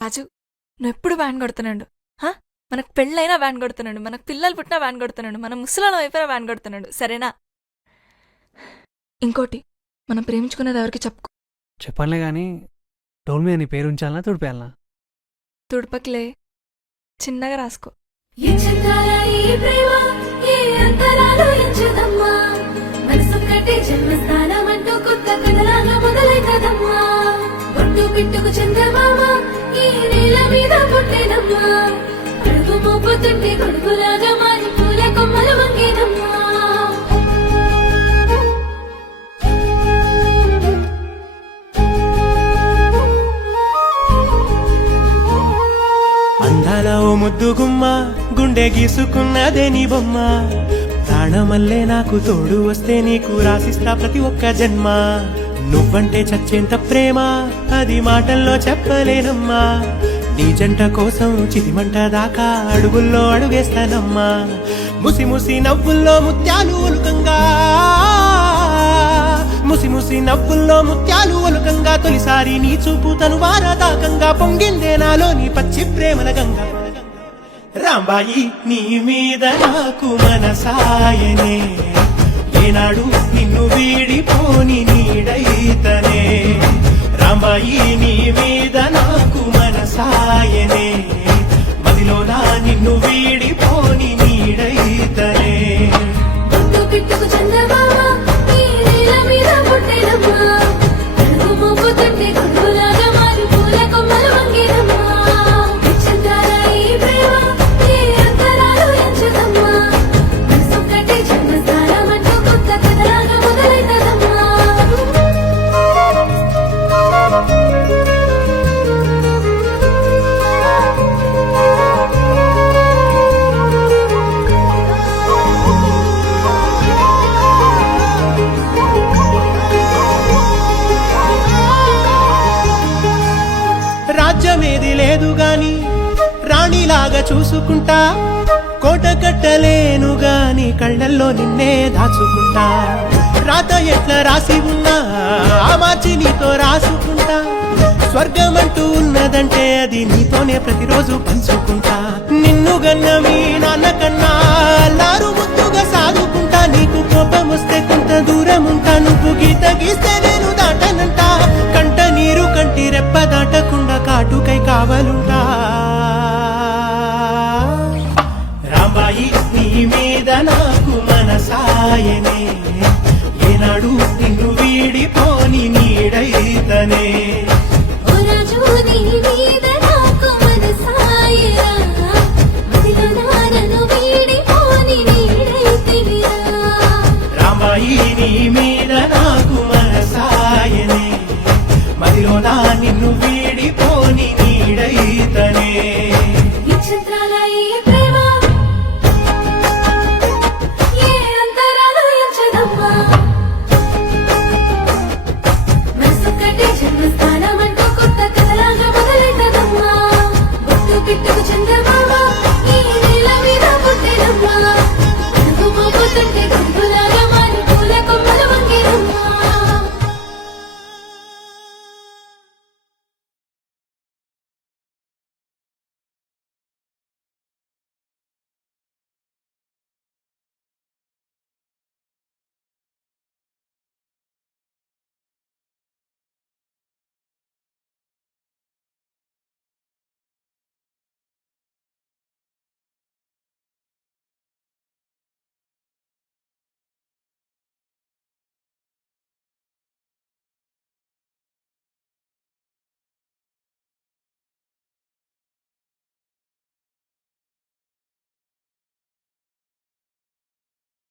రాజు, నువ్వెప్పుడు వ్యాన్ కొడుతున్నాడు. మనకు పెళ్ళైనా వ్యాన్ కొడుతున్నాడు, మనకు పిల్లలు పుట్టినా వ్యాన్ కొడుతున్నాడు, మన ముసలాల వైపున వ్యాన్ కొడుతున్నాడు. సరేనా? ఇంకోటి, మనం ప్రేమించుకునేది ఎవరికి చెప్పుకో. చెప్పనులే కానీ టోల్ మీద నీ పేరు ఉంచాలనా తుడిపేయాలనా? తుడపకిలే, చిన్నగా రాసుకో. పిట్టుకు చంద్రమామ ఈ నేల మీద పుట్టేనమ్మా, అడుగు మోపుతుంటే కొడుకులాగా మారి పూల కొమ్మలు వంగేనమ్మా. అందాల ఓ ముద్దు గుమ్మ, గుండె గీసుకున్నదే నీ బొమ్మ. ప్రాణమల్లే నాకు తోడు వస్తే నీకు రాసిస్తా ప్రతి ఒక్క జన్మ. నువ్వంటే చచ్చేంత ప్రేమ అది మాటల్లో చెప్పలేనమ్మా. నీ జంట కోసం చితిమంట దాకా అడుగుల్లో అడుగేస్తానమ్మా. ముసి ముసి నవ్వుల్లో ముత్యాలు ఒలుకంగా, ముసి ముసి నవ్వుల్లో ముత్యాలు ఒలుకంగా, తొలిసారి నీ చూపు తను వారదాకంగా పొంగిందే నాలో నీ పచ్చి ప్రేమల గంగా. రాంబాయి నీ మీద నాకు మనసాయనే, ఏనాడు నిన్ను వీడిపోని నీడైతనే. రాంబాయి నీ మీద నాకు మనసాయనే, మదిలోనా నిన్ను వీడిపోని నీడైతనే. పిట్టుకు చంద్రమామ ఈ నేల మీద పుట్టేనమ్మా, అడుగు మోపుతుంటే కొడుకులాగా మారి పూల కొమ్మలు వంగేనమ్మా. రాజ్యమేది లేదు గాని రాణిలాగా చూసుకుంటా, కోట కట్టలేను గాని కళ్ళల్లో నిన్నే దాచుకుంటా. రాత ఎట్లా రాసి ఉన్నా ఆ మార్చి నీతో రాసుకుంటా. స్వర్గమంటూ ఉన్నదంటే అది నీతోనే ప్రతిరోజు పంచుకుంటా. నిన్ను గన్న మీ నాన్న కన్నా అల్లారు ముద్దుగా సాదుకుంటా. నీకు కోపం వస్తే కొంత దూరం ఉంటా, నువ్వు గీత గీస్తే నేను దాటనంటా. కంట నీరు కంటి రెప్ప దాటకుండా కాటుకై కావలుంటా. రాంబాయి నీ మీద నాకు మనసాయనే, ఏనాడు నిన్ను వీడిపోని నీడైతనే.